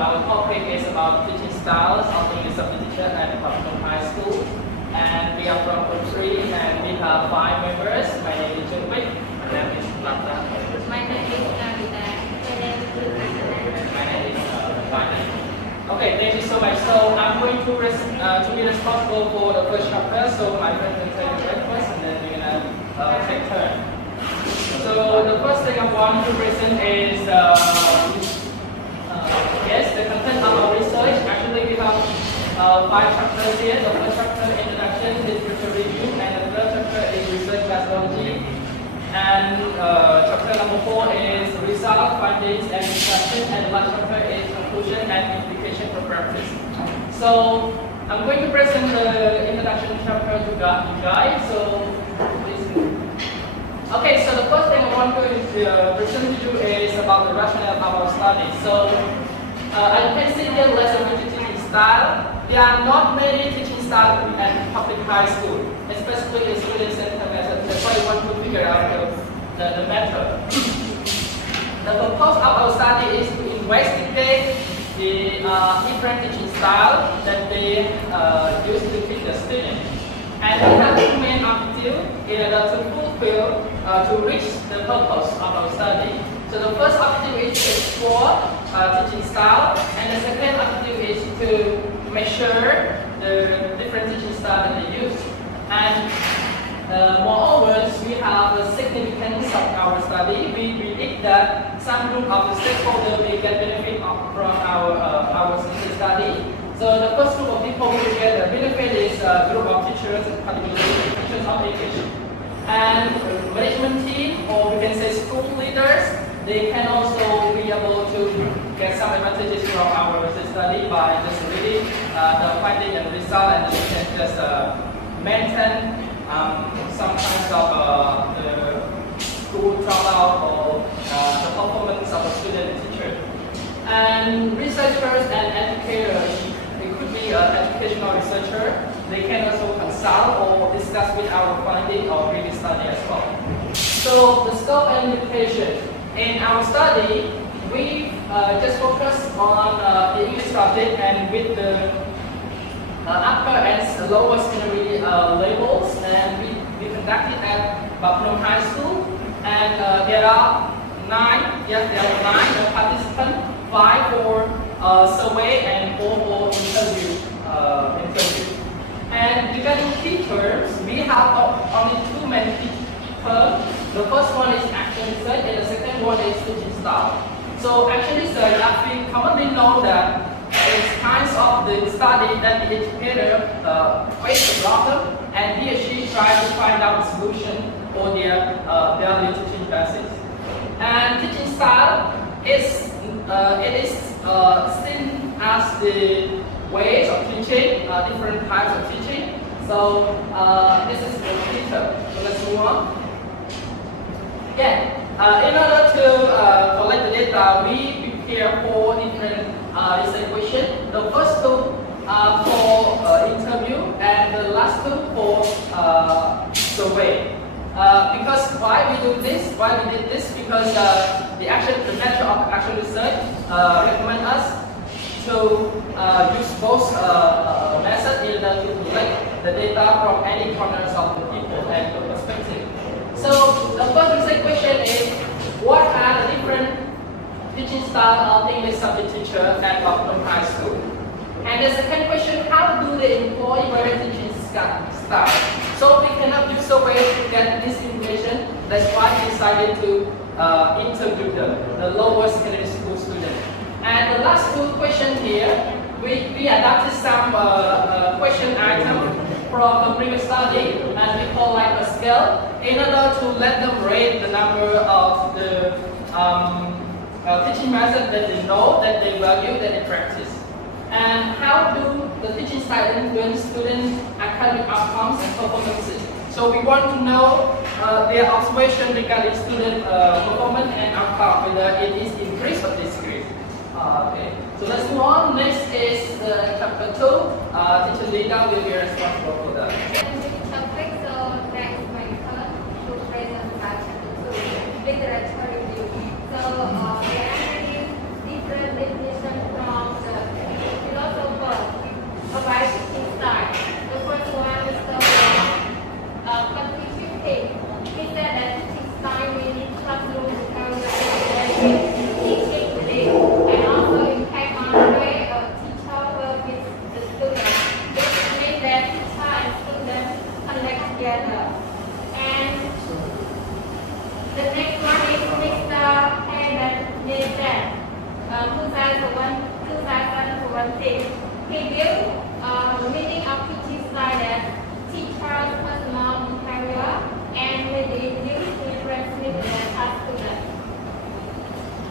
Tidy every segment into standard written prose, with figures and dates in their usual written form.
our topic is about teaching styles of English substitution at Upton High School. And we are from Group 3 and we have 5 members. My name is Junwik. My name is Lata. My name is Navita. My name is My name is Vina. Okay, thank you so much. So I'm going to be responsible for the first chapter. So my friend can tell you right first, and then we're gonna take turn. So the first thing I want to present is yes, the content of our research. Actually, we have 5 chapters here. The first chapter, introduction, literature review, and the third chapter is research methodology. And chapter number 4 is result, findings, and discussion. And the last chapter is conclusion and implication for practice. So I'm going to present the introduction chapter to you guys. So please. Okay, so the first thing I want to present to you is about the rationale of our study. So as you can see here, lesson teaching style. There are not many teaching styles at public high school, especially the student center method. That's why you want to figure out the method. The purpose of our study is to investigate the different teaching styles that they use to teach the students. And we have 2 main objectives in order to fulfill, to reach the purpose of our study. So the first objective is to explore teaching style, and the second objective is to measure the different teaching style that they use. And moreover, we have the significance of our study. We believe that some group of the stakeholders will get benefit from our study. So the first group of people will get the benefit is a group of teachers, particularly teachers of education. And management team, or we can say school leaders, they can also be able to get some advantages from our study by just reading the finding and result, and they can just maintain some kinds of the school dropout or the performance of the student and teacher. And researchers and educators, it could be an educational researcher, they can also consult or discuss with our finding or previous study as well. So the scope and limitation. In our study, we just focus on the English subject, and with the upper and lower secondary levels, and we conducted at Phnom High School, and there are 9 participants, 5 for survey and 4 for interview. And regarding key terms, we have only 2 main key terms. The first one is action research, and the second one is teaching style. So action research, we commonly know that it's kinds of the study that the educator face a problem, and he or she tries to find out the solution for their teaching basis. And teaching style is seen as the ways of teaching, different types of teaching. So this is the teacher. So let's move on. Yeah. In order to collect the data, we prepare 4 different research questions. The first 2 are for interview, and the last 2 for survey. Because why we do this? Why we did this? Because the nature of action research recommend us to use both methods in order to collect the data from any corners of the people and the perspective. So the first research question is, what are the different teaching styles of English subject teacher at Phnom High School? And the second question, how do they employ various teaching styles? So we cannot use survey to get this information. That's why we decided to interview the lower secondary school students. And the last 2 questions here, we adapted some question items from the previous study, and we call like a scale, in order to let them rate the number of the teaching method that they know, that they value, that they practice. And how do the teaching style influence students' academic outcomes and performances? So we want to know their observation regarding student performance and outcome, whether it is increased or decreased. Okay, so let's move on. Next is chapter 2. Teacher Lina will be responsible for that. topic, so that is my turn to present about chapter 2, literature review. So there are many different definitions from teaching belief and also impact on the way a teacher works with the students. This means that teacher and students connect together. And the next one is Mr. Hayden, 2016. He built the meaning of teaching style that teachers' personal behavior and reduce difference with their students.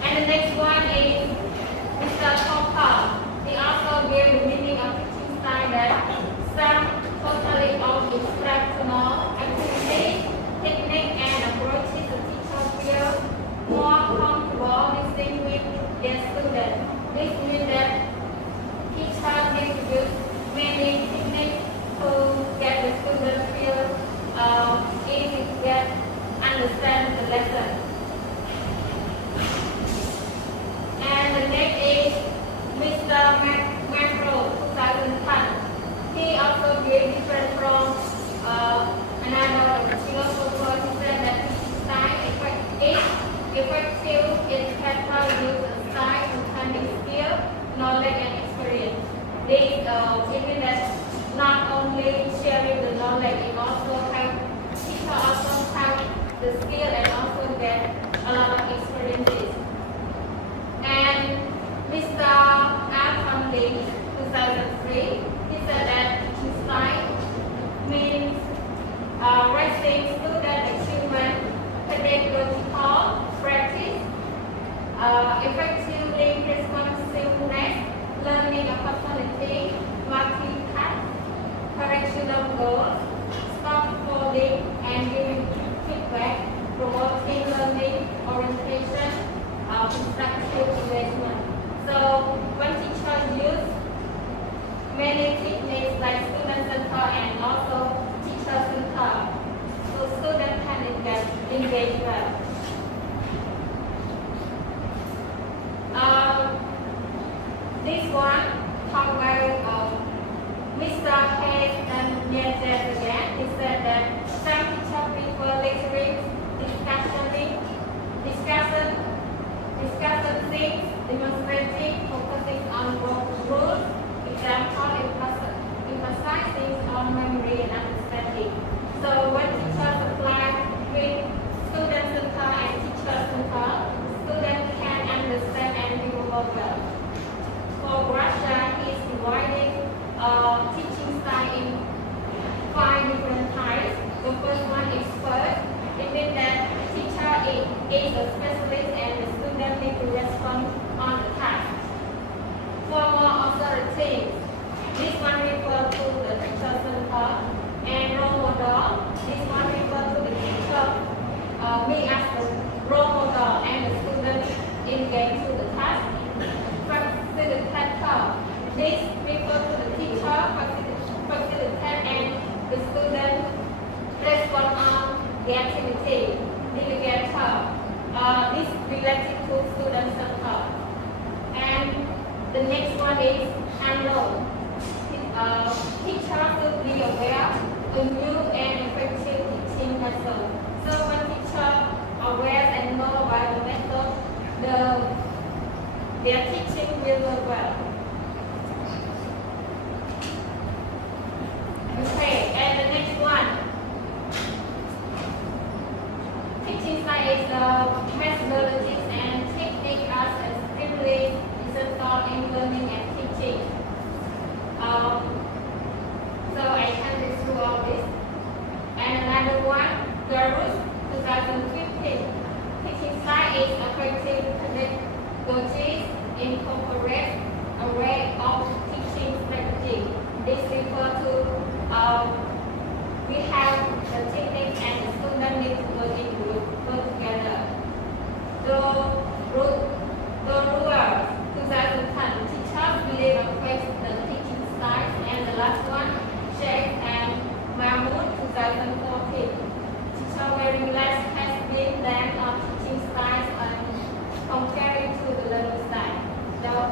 And the next one is Mr. Topper. He also gave the meaning of teaching style that some totally of instructional activities, technique, and approaches the teacher feel more comfortable listening with their students. This means that teachers need to use many techniques to get the students feel easy to understand the lesson. And the next is Mr. Macro, 2010. He also gave different from another philosopher. He said that style is effective in capital use of style, understanding skill, knowledge, and experience. This means that not only sharing the knowledge, it also help teacher also have the skill and also get a lot of experiences. And Mr. Lee, 2003, he said that teaching style means raising student achievement, pedagogical practice, effectively responsiveness, learning opportunity, multi-task, curriculum goals, scaffolding, and giving feedback, promoting learning orientation, constructive engagement. So when teachers use many techniques like student center and also teacher center, so students can engage well. This one talk about Mr. Hayes and Nietzsche again. He said that some teachers prefer lecturing, discussing things, demonstrating, focusing on rules, example, emphasizing on memory and understanding. So when teachers apply with student center and teacher center, students can understand and remember well. For Russia, he is dividing teaching style in 5 different types. The first one is first. It means that teacher is a specialist and the student need to respond on the task. For more authority, this one refers to the teacher center, and role model. This one refers to the teacher, me as the role model and the student engage to the task. Facilitator. This refers to the teacher, facilitator, and the student respond on the activity. Delegator. This related to student center. And the next one is handle. Teacher should be aware of new and effective teaching method. So when teacher aware and know about the method, their teaching will work well. Okay, and the next one. Teaching style is the methodologies and technique as extremely essential in learning and teaching. So I can go through all this. And another one, Garus, 2015. Teaching style is effective pedagogies incorporate a array of teaching strategies. This refers to we have the technique and the student need to work in group, work together. The rules, 2010, teachers believe and praise the teaching styles, and the last one, Sheikh and Mahmoud, 2014. Teacher wearing less has been learned of teaching styles and comparing to the learning style.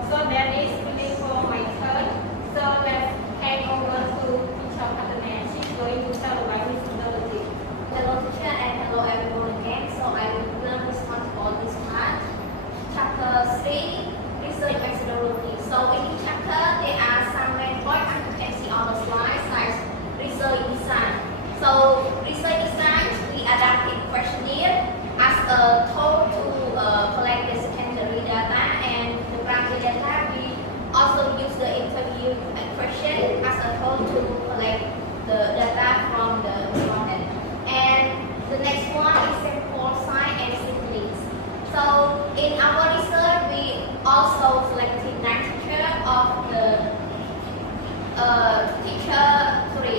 So that is really for my turn. So let's hand over to teacher Patana. She's going to tell about disability. Hello teacher and hello everyone again. So I will respond for this part.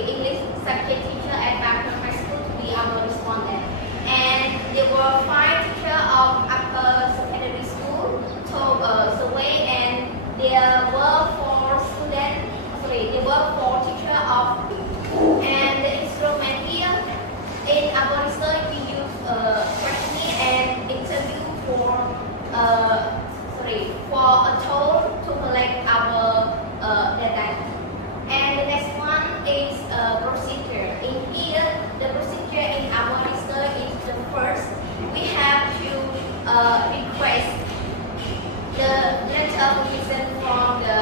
English subject teacher at Bangkok High School to be our respondent. And there were 5 teachers of upper secondary school took a survey, and there were 4 teachers of, and the instrument here in our research we use questionnaire and interview for a tool to collect our data. And the next one is procedure. In here, the procedure in our research is the first. We have to request the letter of permission from the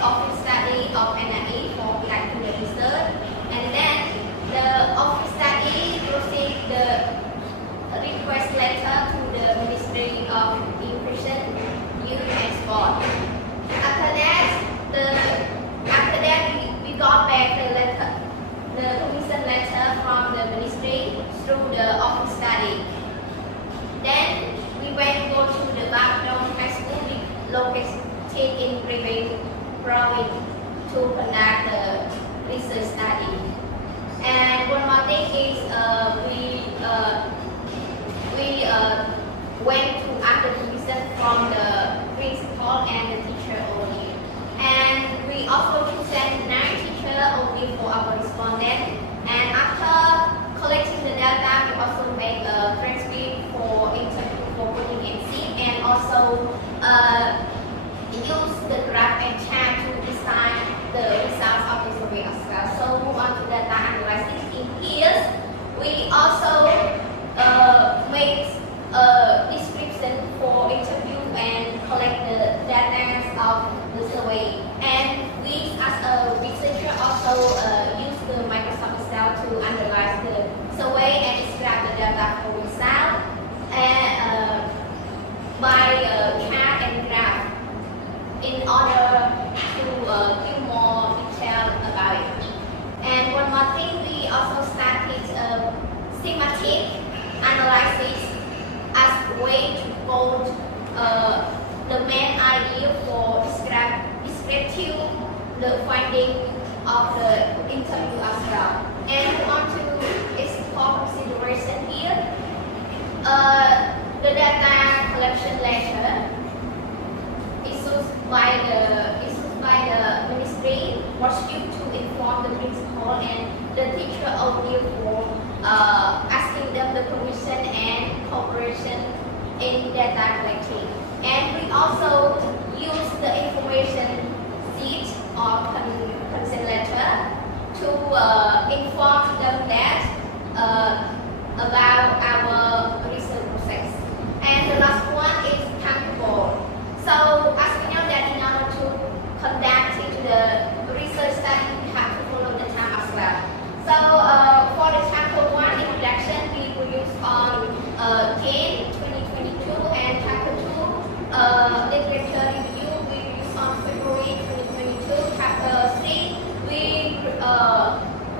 office study of NIE for conducting the research, and then the office study proceed the request letter to the Ministry of Implication, Youth and Sport. After that, we got back the permission letter from the ministry through the office study. Then we go to the Bangkok High School located in province to conduct the research study. And one more thing is we went to ask the permission from the principal and the teacher only. And we also chosen 9 teachers only for our respondent. And after collecting the data, we also make a transcript for interview for putting and see, and also use the graph and chart to design the results of the survey as well. So move on to data analysis. In here, we also make a description for interview and collect the data of the survey. And we as a researcher also use the Microsoft Excel to analyze the survey and extract the data for result and by chart and graph in order to give more detail about it. And one more thing, we also started schematic analysis as a way to build the main idea for descriptive the finding of the interview as well. And on to its core consideration here, the data collection letter issued by the ministry was used to inform the principal and the teacher only for asking them the permission and cooperation in data collecting. And we also use the information sheet or consent letter to inform them that about our research process. And the last one is timetable. So as we know that in order to conduct the research study, we have to follow the time as well. So for the chapter 1 introduction, we will use on June 2022, and chapter 2 literature review we will use on February 2022. Chapter 3 we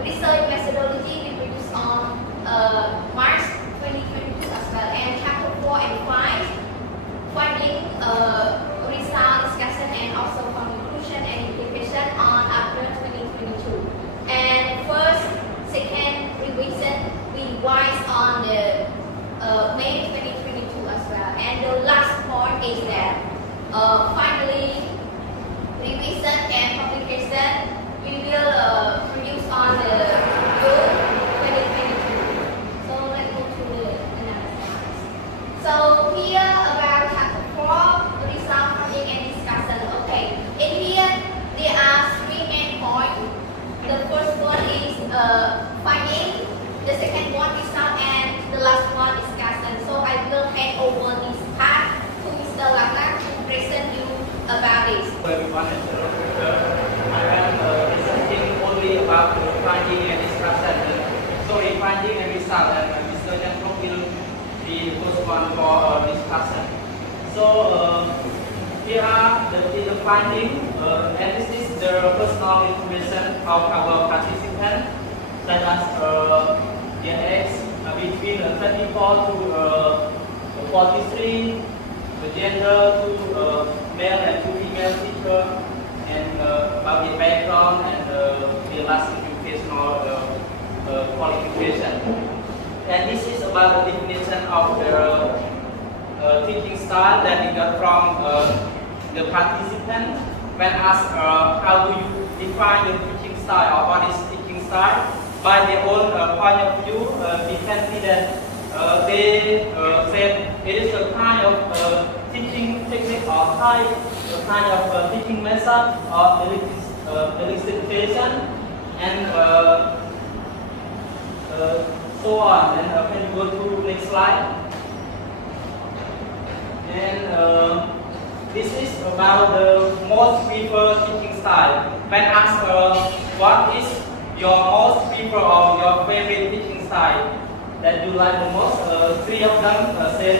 research methodology we will use on March 2022 as well. And chapter 4 and 5 finding result discussion and also conclusion and implication on April 2022. And first, second revision we revise on the May 2022 as well. And the last point is that finally revision and publication we will produce on the June 2022. So let's go to the analysis. So here about chapter 4, result finding and discussion. Okay, in here there are 3 main points. The first one is finding, the second one result, and the last one discussion. So I will hand over this part to Mr. Lata to present you about this. Everyone is a reporter. I am presenting only about the finding and discussion. So in finding and result, and Mr. Jankok will be the first one for discussion. So here are the finding, and this is the personal information of our participants, such as their age between 24 to 43, the gender to male and to female teacher, and about the background and the last educational qualification. And this is about the definition of the teaching style that we got from the participant when asked how do you define the teaching style or what is teaching style. By their own point of view, we can see that they said it is a kind of teaching technique or type, a kind of teaching method or elicitation, and so on. And can you go to next slide? And this is about the most preferred teaching style. When asked what is your most preferred or your favorite teaching style that you like the most, three of them said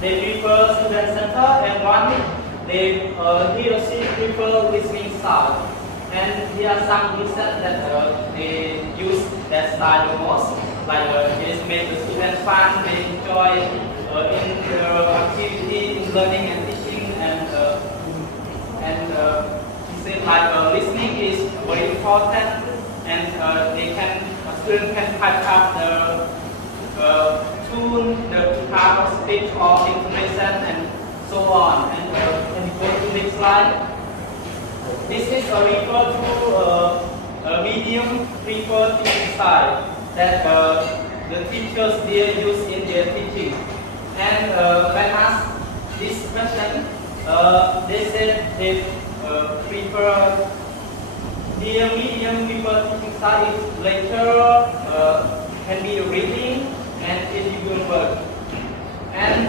they prefer student center, and one he or she prefer listening style. And here are some reasons that they use that style the most, like it is make the students fun, they enjoy in the activity, in learning and teaching, and he said like listening is very important, and students can catch up the tune, the type of speech or information, and so on. And can you go to next slide? This is referred to a medium preferred teaching style that the teachers there use in their teaching. And when asked this question, they said they prefer the medium preferred teaching style is lecture, can be reading and individual work. And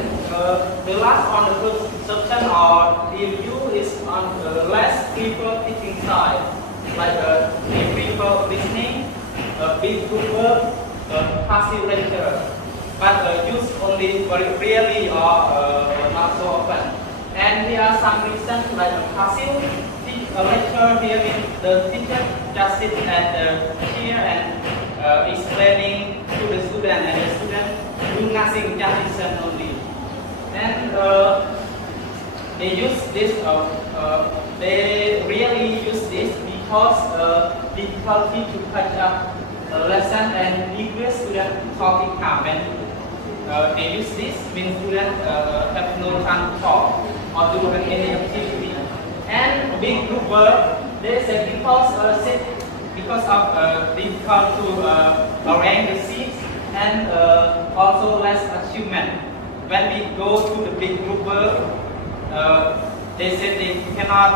the last on the first section or review is on the less preferred teaching style, like they prefer listening, big group work, passive lecture, but used only very rarely or not so often. And there are some reasons like passive lecture here means the teacher just sits at the chair and explaining to the student, and the student do nothing, just listen only. And they use this, they really use this because difficulty to catch up a lesson and English student talking calm. When they use this, means students have no time to talk or do any activity. And big group work, they say because of difficult to arrange the seats and also less achievement. When we go to the big group work, they said they cannot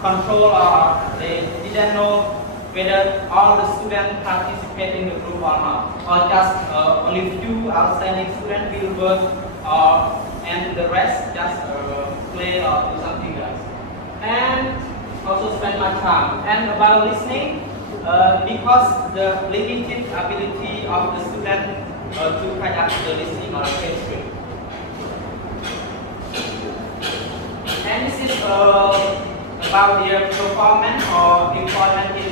control or they didn't know whether all the students participate in the group or not, or just only few outstanding students will work, and the rest just play or do something else. And also spend my time. And about listening, because the limited ability of the student to catch up the listening or chemistry. And this is about their performance or employment in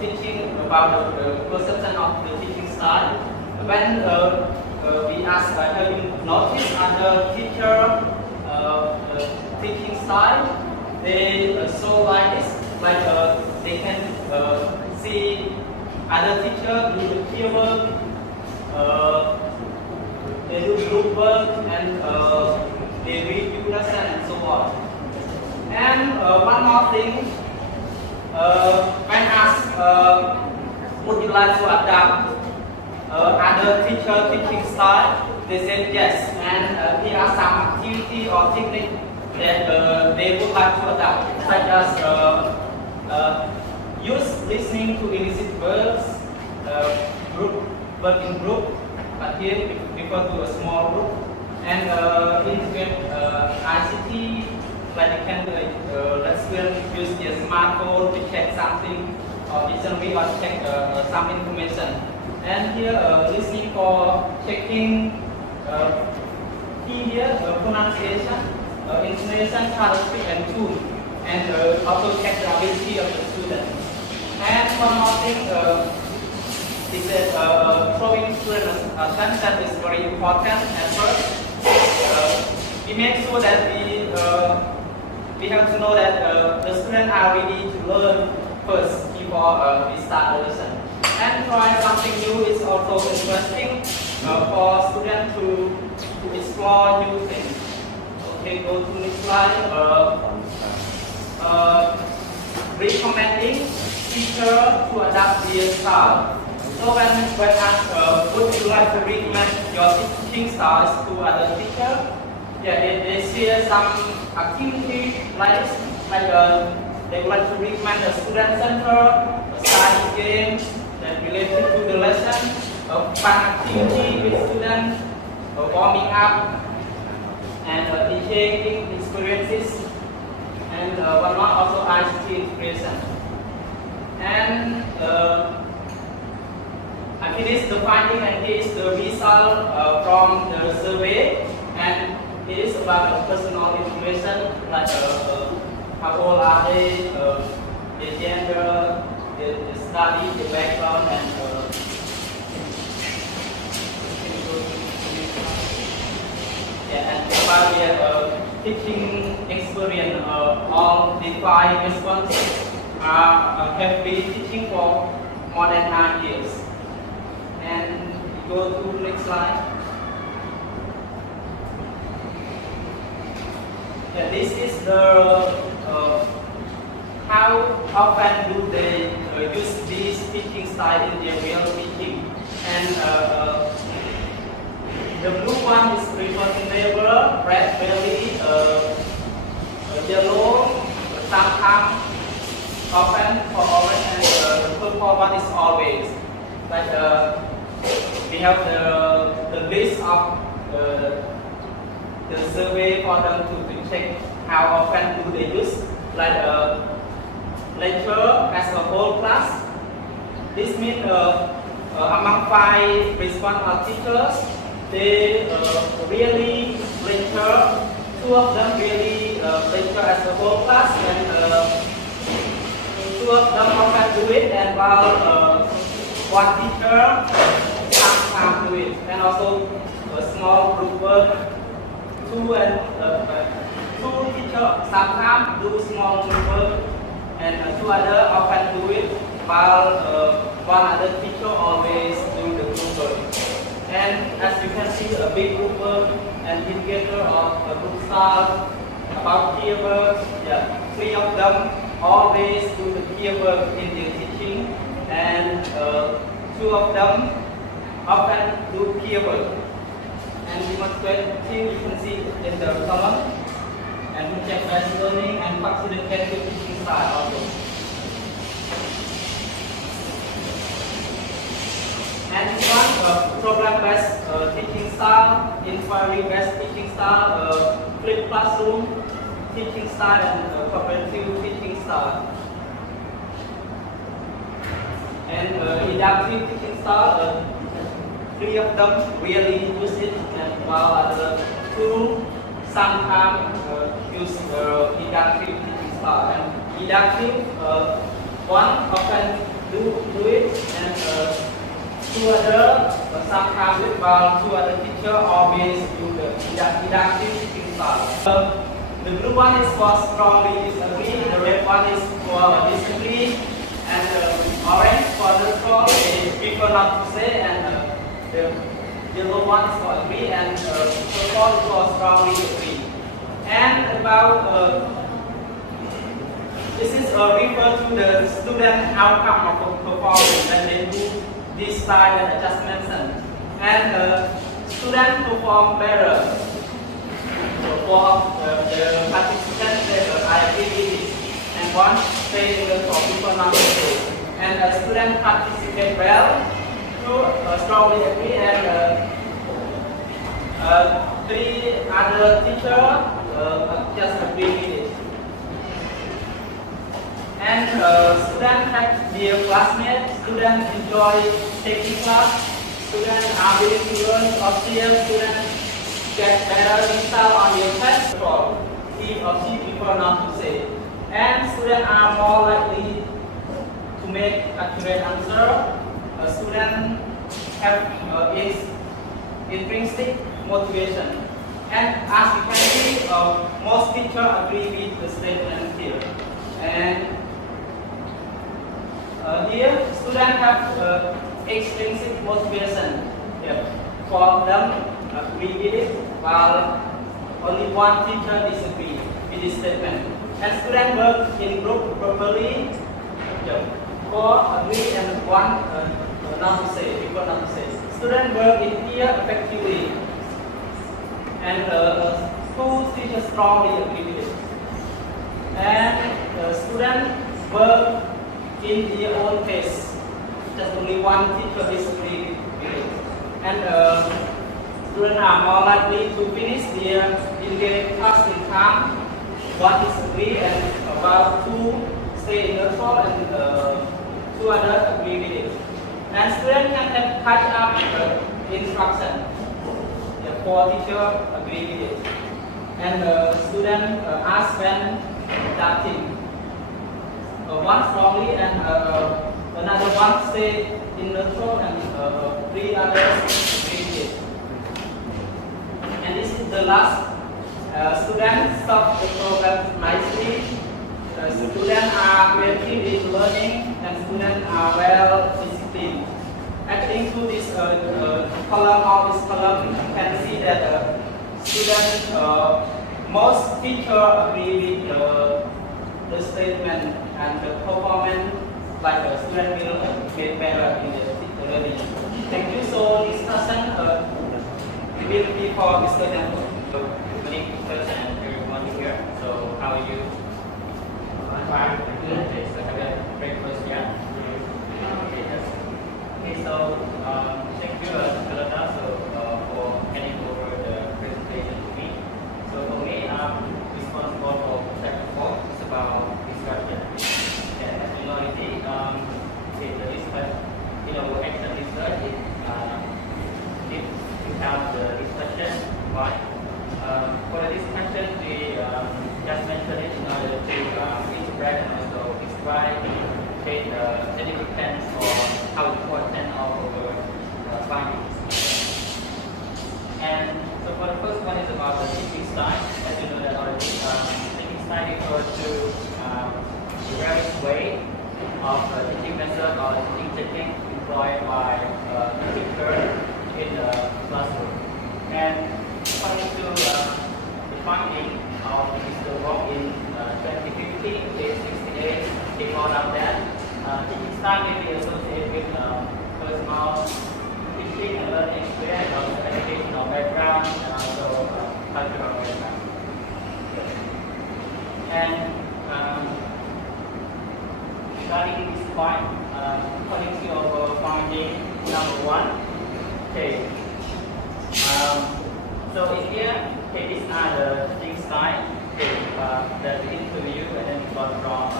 teaching, about the perception of the teaching style. When we ask, have you noticed other teacher teaching style? They show like this, like they can see other teacher do the peer work, they do group work, and they review lesson and so on. And one more thing, when asked, would you like to adapt other teacher teaching style? They said yes, and here are some activity or technique that they would like to adapt, such as use listening to illicit words, group work in group, but here we refer to a small group, and integrate ICT, like you can let students use their smartphone to check something or dictionary or check some information. And here listening for checking here pronunciation, intonation, color, speak, and tune, and also check the ability of the student. And one more thing, is that showing students attention is very important at first. We make sure that we we have to know that the students are ready to learn first before we start the lesson. And try something new is also interesting for students to explore new things. Okay, go to next slide. Recommending teacher to adapt their style. So when asked, would you like to recommend your teaching styles to other teachers? Yeah, they share some activities like this, like they would like to recommend a student center, a study game that related to the lesson, a fun activity with students, warming up, and teaching experiences, and one more also ICT integration. And I finished the finding, and here is the result from the survey, and it is about personal information like how old are they, their gender, their study, their background, and and about their teaching experience. All the 5 responses have been teaching for more than 9 years. And we go to the next slide. Yeah, this is the how often do they use this teaching style in their real teaching. And the blue one is referring neighbor, red belly, yellow, sometimes, often for orange, and the purple one is always. Like we have the list of the survey for them to check how often do they use, like lecture as a whole class. This means among 5 responsible teachers, they really lecture. 2 of them really lecture as a whole class, and 2 of them often do it, and while 1 teacher sometimes do it. And also a small group work, 2 teachers sometimes do small group work, and 2 others often do it, while 1 other teacher always do the group work. And as you can see, a big group work, an indicator of a group style, about peer work. Yeah, 3 of them always do the peer work in their teaching, and 2 of them often do peer work. And demonstrating, you can see in the column, and we check best learning and facilitated teaching style also. And this one, program-based teaching style, inquiry-based teaching style, flipped classroom teaching style, and cooperative teaching style. And adaptive teaching style, 3 of them really use it, and while other 2 sometimes use adaptive teaching style. And adaptive, 1 often do it, and 2 other sometimes do it, while 2 other teachers always do the adaptive teaching style. The blue one is for strongly disagree, the red one is for disagree, and orange for neutral, they prefer not to say, and the yellow one is for agree, and purple is for strongly agree. And about this is refer to the student outcome of performance when they do this style that I just mentioned. And students perform better. So for the participants, I agree with this. And 1 say for people not to say. And the students participate well, 2 strongly agree, and 3 other teachers just agree with it. And students have their classmates, students enjoy taking class, students are willing to learn or share, students get better result on their test, he or she prefer not to say. And students are more likely to make accurate answer. Students have intrinsic motivation. And as you can see, most teachers agree with the statement here. And here, students have extrinsic motivation. Yeah. For them, agree with it, while only one teacher disagree with this statement. And students work in group properly. Yeah. Four agree and one not to say, people not to say. Students work in here effectively. And two teachers strongly agree with it. And students work in their own pace. Just only one teacher disagree with it. And students are more likely to finish their engaged task in time. One disagree and about two stay in neutral and two others agree with it. And students can catch up instruction. The four teachers agree with it. And students ask when adapting. One strongly and another one stay in neutral and three others agree with it. And this is the last. Students stop the program nicely. Students are creative in learning and students are well disciplined. Actually, to this column or this column, you can see that students, most teachers agree with the statement and the performance, like the student will get better in the learning. Thank you. So discussion will be for Mr. Temple. Many person and everyone here. So how are you? I'm fine. Good. Okay, so have a breakfast yet? Okay, yes. Okay, so thank you, Kalata, for handing over the presentation to me. So for me, I'm responsible for section 4. It's about discussion. And as you know already, the research, action research is need to have the discussion. Why? For the discussion, we just mentioned it in order to interpret and also describe the significance or how important of our findings. And so for the first one is about the teaching style. As you know that already, teaching style refers to the various way of teaching method or teaching technique employed by the teacher in the classroom. And according to the finding of Mr. Wong in 2015, page 68, he found out that teaching style may be associated with personal teaching and learning experience, also educational background, and also cultural background. And regarding this point, according to our finding number 1, okay. So in here, okay, these are the teaching style that we interview and then we got from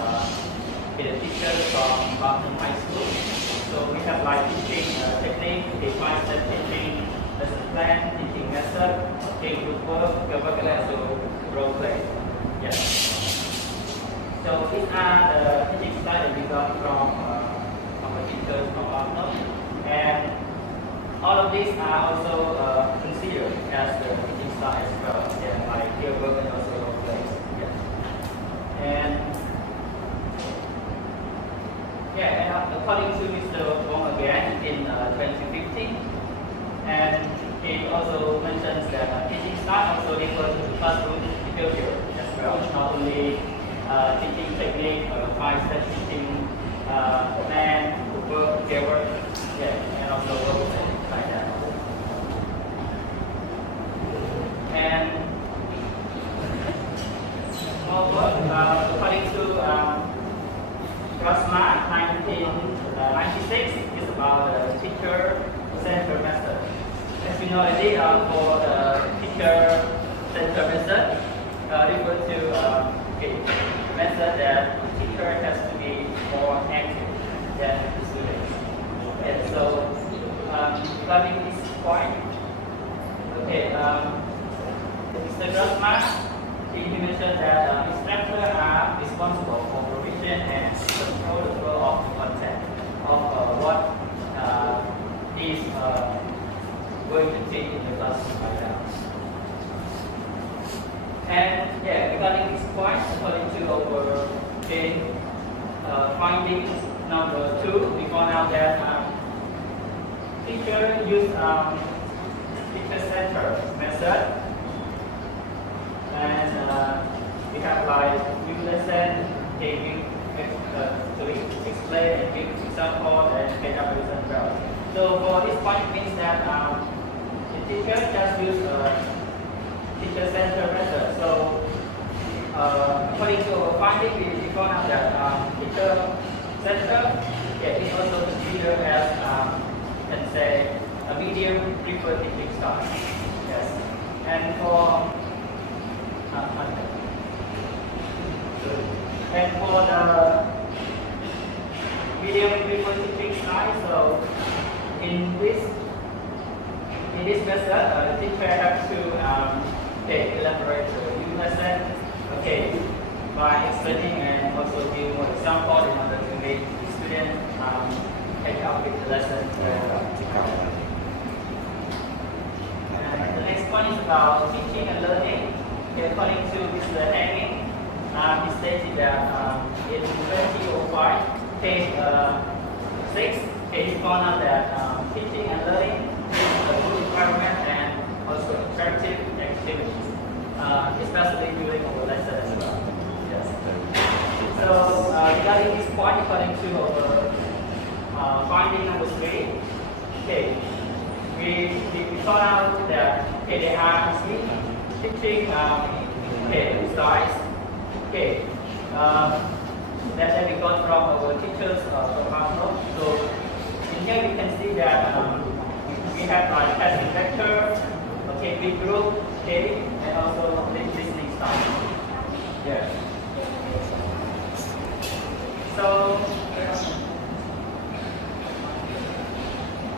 the teachers from Boston High School. So we have like teaching technique, five step teaching, lesson plan, teaching method, okay, group work, and also role play. Yes. So these are the teaching style that we got from our teachers from Boston, and all of these are also considered as the teaching style as well, like field work and also role play. Yes. And according to Mr. Wong again in 2015, and he also mentions that teaching style also refers to classroom behavior as well, not only teaching technique, five-step teaching, plan, work together, and also work like that. And moreover, according to Rosma 1996 is about the teacher-centered method. As you know already, for the teacher-centered method, refer to a method that the teacher has to be more active than the students. And so, regarding this point, okay, Mr. Rosma, he mentioned that instructors are responsible for provision and control the flow of content of what is going to teach in the classroom right now. And yeah, regarding this point, according to our finding number 2, we found out that teacher use teacher-centered method, and we have like new lesson, giving to explain and give example and get up result well. So for this point, it means that the teacher just use teacher-centered method. So according to our finding, we found out that teacher-centered is also considered as can say a medium preferred teaching style. Yes, and for the medium preferred teaching style, so in this method, the teacher has to elaborate the new lesson, by explaining and also give more example in order to make the student take up with the lesson very well. And the next one is about teaching and learning. According to Mr. Hanging, he stated that in 2005, page 6, he found out that teaching and learning is a good environment and also interactive activities, especially during our lesson as well. Yes. So regarding this point, according to our finding number 3, we found out that there are 3 teaching styles. That we got from our teachers from Harvard. So in here we can see that we have like passive lecture, big group, and also listening style. Yeah. So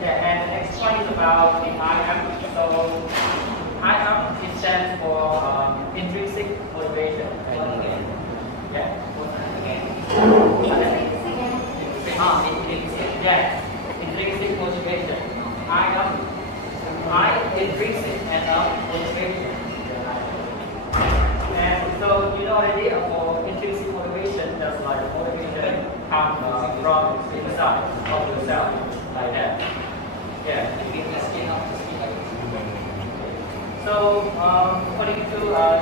and the next one is about the IM. So IM stands for intrinsic motivation. Yeah. Intrinsic motivation. Intrinsic and motivation. And so you know already for intrinsic motivation, just like motivation comes from inside of yourself, like that. Yeah. So according to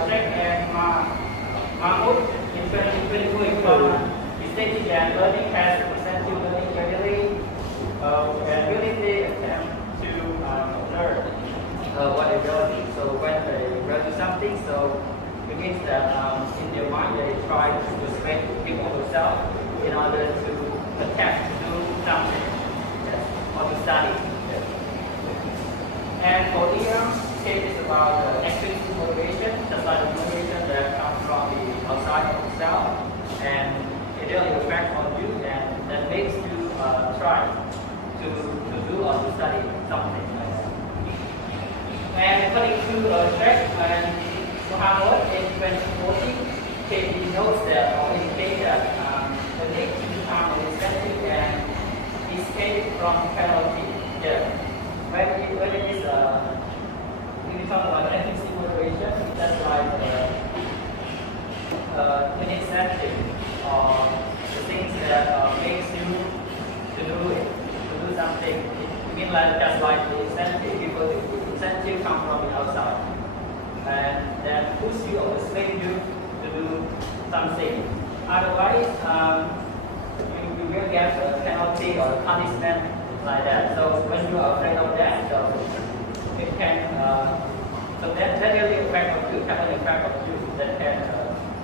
Jack and Mahmoud, in 2022, he stated that learning has represented learning gradually and willingly attempt to learn what they're learning. So when they learn something, so it means that in their mind they try to persuade people themselves in order to attempt to do something, or to study. And for Ian, it is about extrinsic motivation, just like the motivation that comes from the outside of yourself, and it really affects on you, and that makes you try to do or to study something. And according to Jack and Muhammad in 2014, he notes that or indicates that the need to become incentive and escape from penalty. Yeah. When it is when we talk about intrinsic motivation, that's like an incentive or the things that makes you to do something. It means like just like the incentive, because the incentive comes from the outside, and that push you or persuade you to do something. Otherwise, you will get a penalty or punishment like that. So when you are afraid of that, so it can so that really affect on you, have an effect on you that can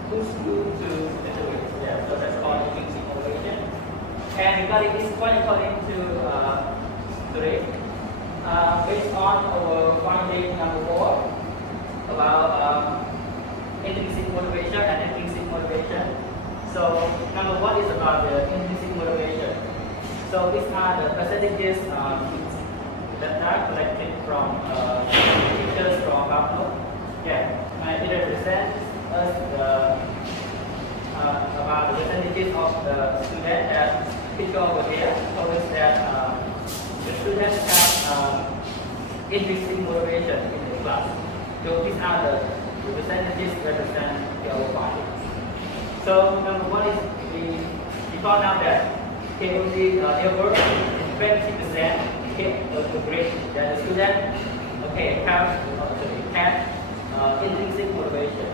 push you to do it. Yeah, so that's called intrinsic motivation. And regarding this point, according to based on our finding number 4 about intrinsic motivation and extrinsic motivation. So number 1 is about the intrinsic motivation. So these are the percentages that are collected from teachers from Harvard. Yeah, and it represents us about the percentages of the students that picture over here. Shows that the students have intrinsic motivation in the class. So these are the representatives represent our body. So number one is we found out that only over 20% of the grade that the student have intrinsic motivation.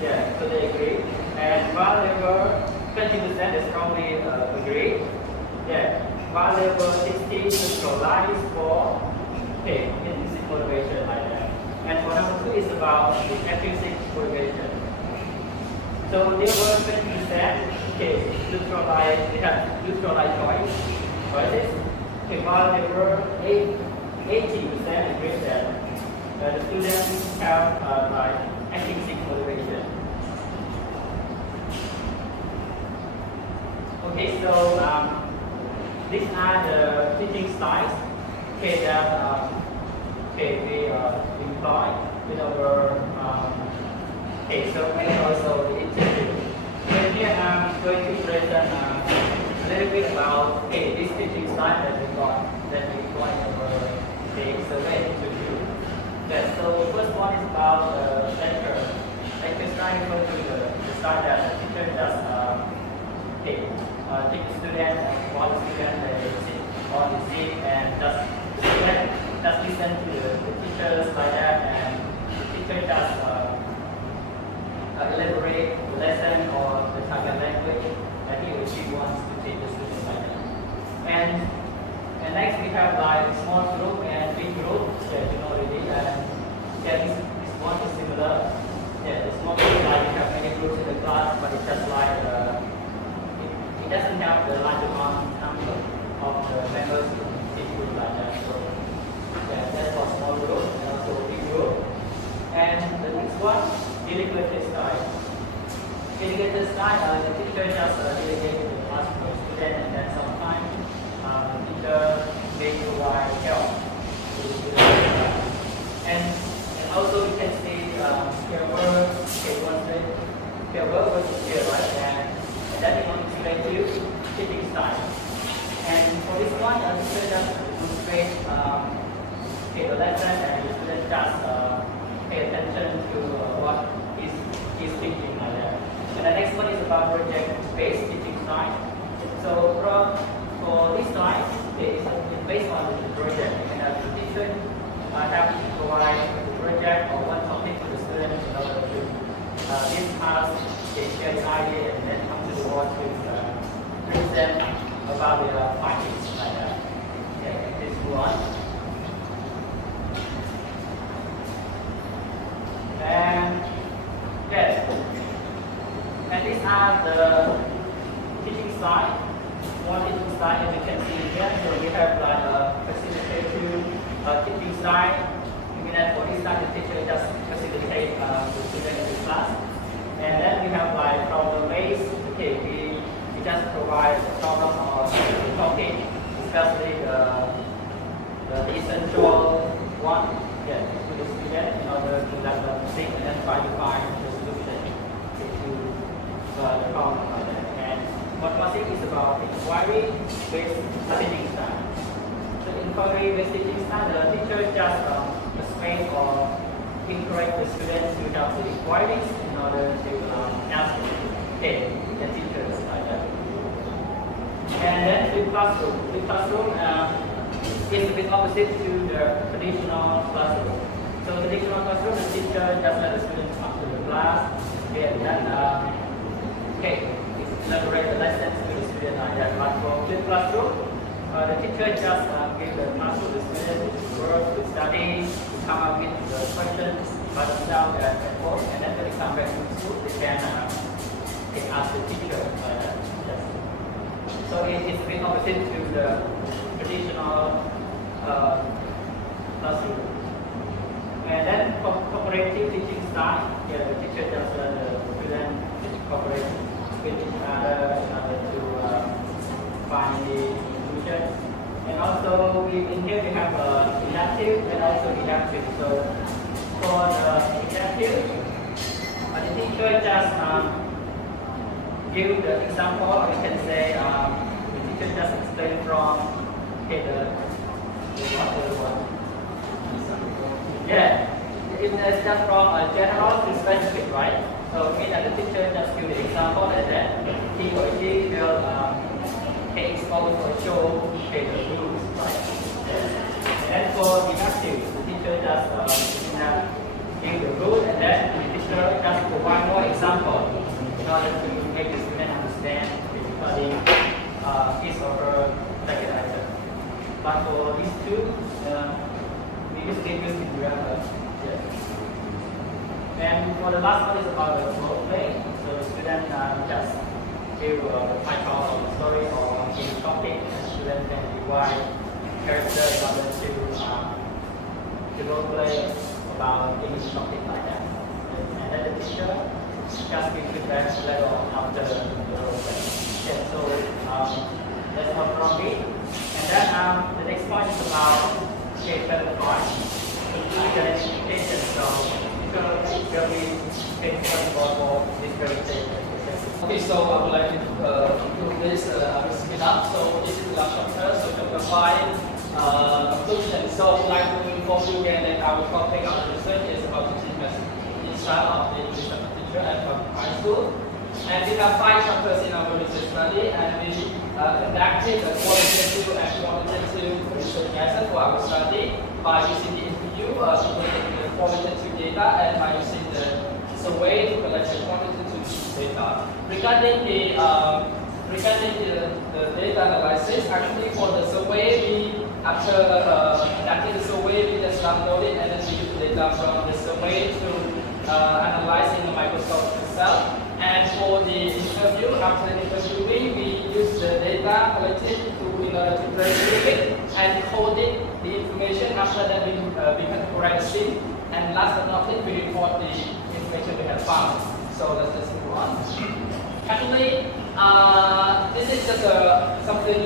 Yeah, so they agree. And while over 20% is strongly agree. Yeah, while over 60 neutralize for intrinsic motivation like that. And for number two is about the extrinsic motivation. So there were 20% neutralize, they have neutralize choices. While there were 80% agree that the students have like extrinsic motivation. Okay, so these are the teaching styles that we employ in our survey and also the interview. And here I'm going to present a little bit about this teaching style that we got that we employ in our survey interview. Yeah, so first one is about lecture. Lecture style refers to the style that the teacher does take the student and while the student they sit on the seat and just the student just listen to the teachers like that, and the teacher just elaborate the lesson or the target language that he or she wants to teach the student like that. And next we have like small group and big group that you know already, and this one is similar. Yeah, the small group like you have many groups in the class, but it's just like it doesn't have the large amount number of the members in each group like that. So yeah, that's for small group and also big group. And the next one, delegated style. Delegated style, the teacher just delegate the class to the student, and then sometimes the teacher may provide help to the student. And also you can see pair work, pair work versus pair, right? And that is going to explain to you teaching style. And for this one, the teacher just demonstrate the lesson, and the student just pay attention to what is teaching like that. And the next one is about project-based teaching style. So for this style, it's based on the project, and the teacher have to provide the project or one topic to the student in order to this task, they share the idea and then come to the board to present about their findings like that. Okay, this one. And yes, and these are the teaching style. One teaching style, as you can see here. So we have like a facilitative teaching style. Meaning that for this style, the teacher just facilitate the student in the class. And then we have like problem-based. Okay, we just provide a problem or the topic, especially the essential one. Yeah, to the student in order to let them think and then try to find the solution to the problem like that. And what was it is about inquiry-based teaching style. So inquiry-based teaching style, the teacher just persuade or encourage the students to have the inquiries in order to ask the teachers like that. And then the classroom. The classroom is a bit opposite to the traditional classroom. So traditional classroom, the teacher just let the students come to the class, and then elaborate the lessons to the student like that. But for the classroom, the teacher just give the class to the student to work, to study, to come up with the questions by themselves at home, and then when they come back to school, they can ask the teacher like that. Yes. So it is a bit opposite to the traditional classroom. And then cooperative teaching style, the teacher just let the student cooperate with each other in order to find the solution. And also in here we have inactive and also inactive. So for the inactive, the teacher just give the example, or we can say the teacher just explain from the yeah, it's just from a general to specific, right? So mean that the teacher just give the example and then he or she will expose or show the rules, right? And for deductive, the teacher just give the rule and then the teacher just provide more example in order to make the student understand basically his or her bracket item. But for these two, we use tables to grab. And for the last one is about the role play. So the student just give the title of the story or any topic, and the student can divide character in order to role play about any topic like that. And then the teacher just give feedback later on after the role play. Okay, so that's all from me. And then the next point is about chapter 5, Implication. So will be taken for this presentation. Okay, so I would like to do this, I will speed up. So this is the last chapter, so chapter 5, conclusion. So I would like to inform you again that our topic of the research is about teaching the style of the English teacher at high school. And we have 5 chapters in our research study, and we conducted a qualitative and quantitative research method for our study by using the interview, the qualitative data, and by using the survey to collect the quantitative data. Regarding the data analysis, actually for the survey, we after conducting the survey, we just downloaded and then we use the data from the survey to analyze in the microscope itself. And for the interview, after the interviewing, we use the data collected in order to transcribe it and code it, the information. After that, we categorize the scene. And last but not least, we report the information we have found. So let's just move on. Actually, this is just something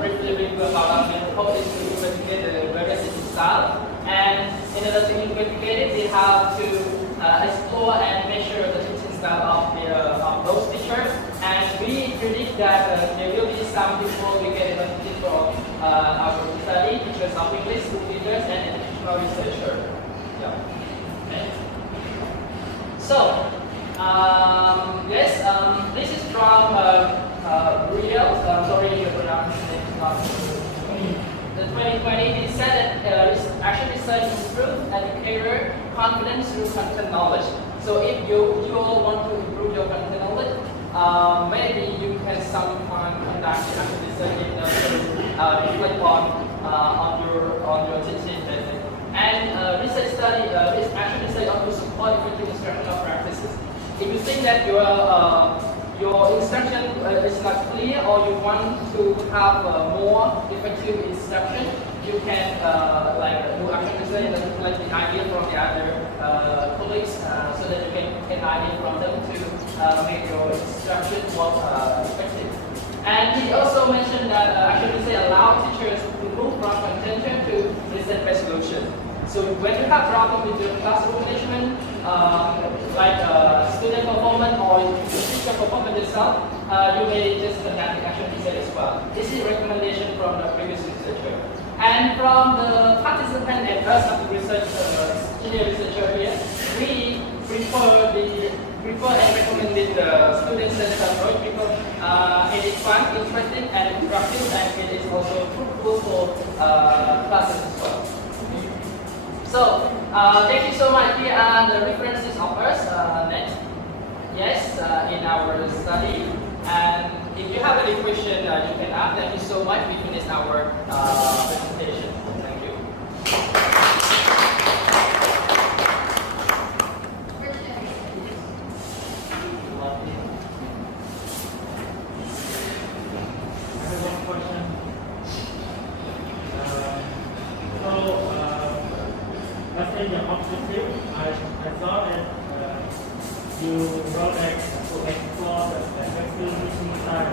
briefly review about our method is to investigate the various teaching style. And in order to investigate it, we have to explore and measure the teaching style of those teachers. And we predict that there will be some people we get advantage from our study, teachers of English, school teachers, and educational researchers. Yeah. Okay. So, yes, this is from Real. Sorry, your pronunciation is not. The 2020, it said that actually research improves educator confidence through content knowledge. So if you all want to improve your content knowledge, maybe you can sometime conduct actual research in order to reflect on your teaching method. And research study is actually research on to support effective instructional practices. If you think that your instruction is not clear or you want to have more effective instruction, you can you actually say that you collect the idea from the other colleagues so that you can get idea from them to make your instruction more effective. And he also mentioned that actually say allow teachers to move from contention to research-based solution. So when you have problem with your classroom management, like student performance or teacher performance itself, you may just conduct action research as well. This is a recommendation from the previous researcher. And from the participant and us of the research, senior researcher here, we prefer and recommended the student-centered approach because it is fun, interesting, and interactive, and it is also fruitful for classes as well. So, thank you so much. Here are the references of us next. Yes, in our study. And if you have any question, you can ask. Thank you so much. We finished our presentation. Thank you. I have one question. Let's say your objective, I saw that you wrote that to explore the effective teaching style.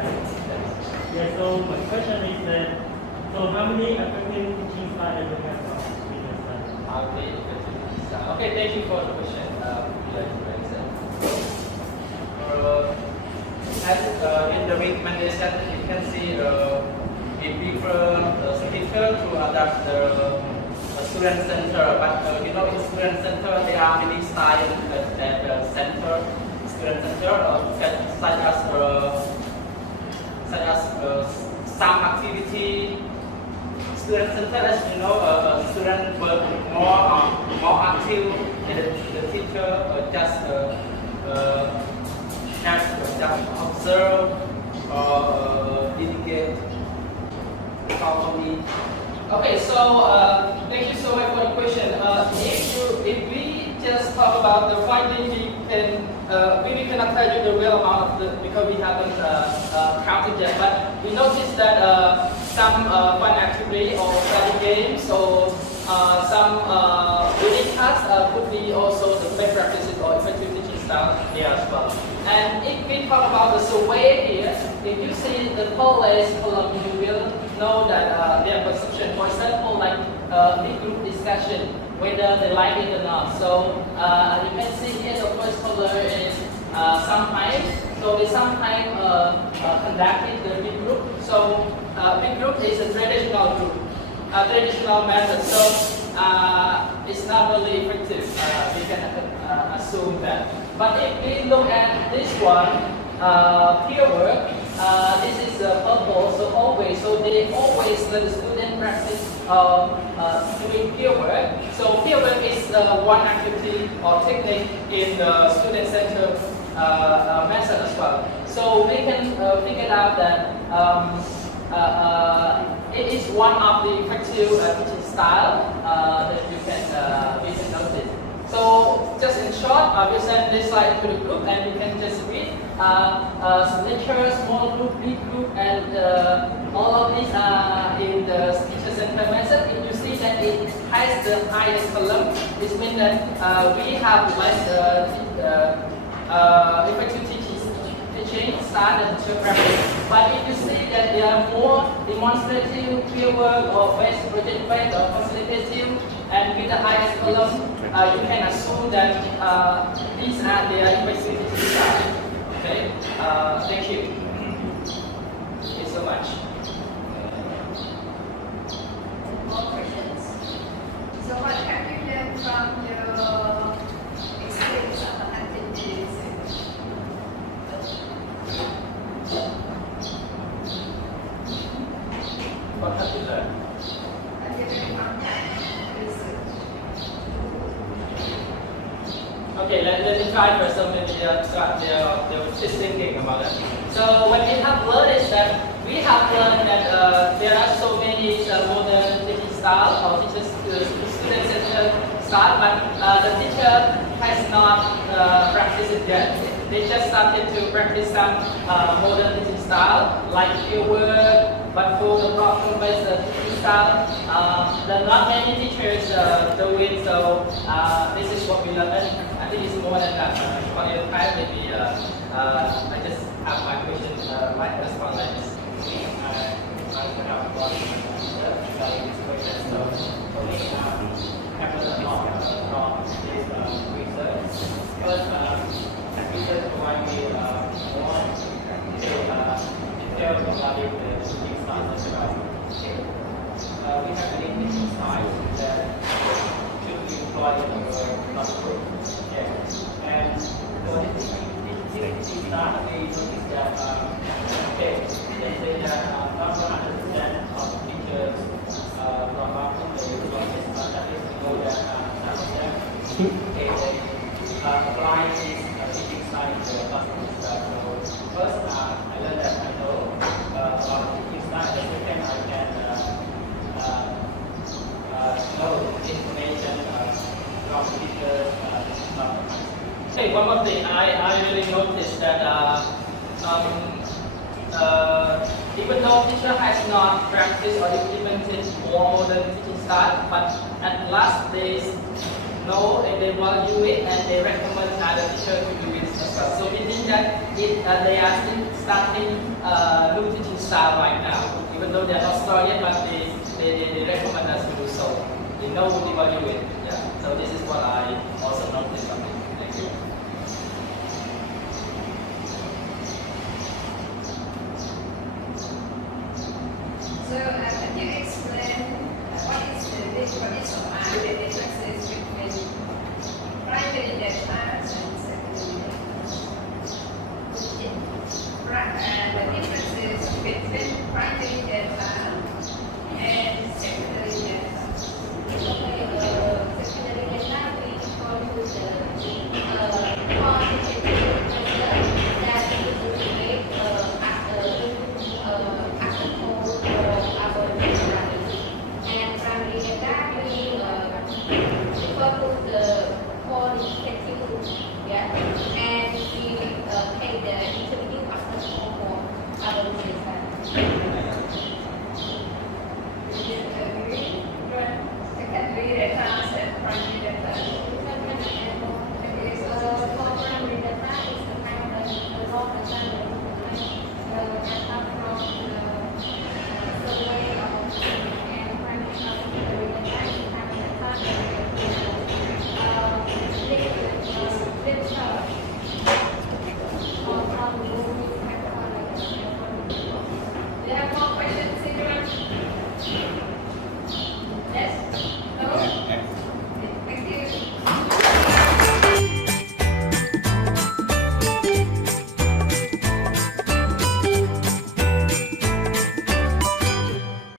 Yeah, so my question is that, so how many effective teaching styles do you have in your study? Okay, thank you for the question. Would you like to answer? As in the recommendation, you can see we prefer the speaker to adapt the student center, but you know in student center there are many styles at the center, student center, such as some activity. Student center, as you know, students work more active, and the teacher just observe or indicate properly. Okay, so thank you so much for the question. If we just talk about the finding, we cannot tell you the real amount of because we haven't counted yet. But we noticed that some fun activity or study games or some reading tasks could be also the best practices or effective teaching style here as well. And if we talk about the survey here, if you see the tallest column, you will know that their perception. For example, like big group discussion, whether they like it or not. So you can see here the first color is sometimes. So they sometimes conducted the big group. So big group is a traditional group, traditional method. So it's not really effective. We can assume that. But if we look at this one, peer work, this is purple, so always. So they always let the student practice doing peer work. So peer work is one activity or technique in the student-centered method as well. So we can figure out that it is one of the effective teaching style that we can notice. So just in short, we'll send this slide to the group and you can just read signature, small group, big group, and all of these are in the teacher-centered method. If you see that it has the highest column, this means that we have less effective teaching style than teacher practice. But if you see that there are more demonstrative, peer work, or best project-based or facilitative, and with the highest column, you can assume that these are their effective teaching style. Okay, thank you. Thank you so much. More questions? So what have you learned from your experience of the activities? What have you learned? Have you learned from that research? Okay, let me try first. So maybe they're just thinking about it. So what we have learned is that we have learned that there are so many modern teaching styles or student-centered style, but the teacher has not practiced it yet. They just started to practice some modern teaching style like field work, but for the problem-based teaching style, there are not many teachers do it. So this is what we learned. I think it's more than that. For your time, maybe I just have my question like response like this. I have one regarding this question. So for me, I have learned a lot from this research. First, research provide me more detail regarding the teaching styles as well. We have many teaching styles that should be employed in our classroom. And for this teaching style, we noticed that they say that not 100% of teachers from our country that is know that some of them they apply this teaching style in their classroom. So first, I learned that I know about teaching style. The second, I can know information from teachers. Okay, one more thing, I really noticed that even though teacher has not practiced or implemented more modern teaching style, but at last they know and they value it and they recommend other teachers to do it as well. So meaning that they are still starting new teaching style right now, even though they are not started yet, but they recommend us to do so. They know we value it. Yeah. So this is what I also noticed.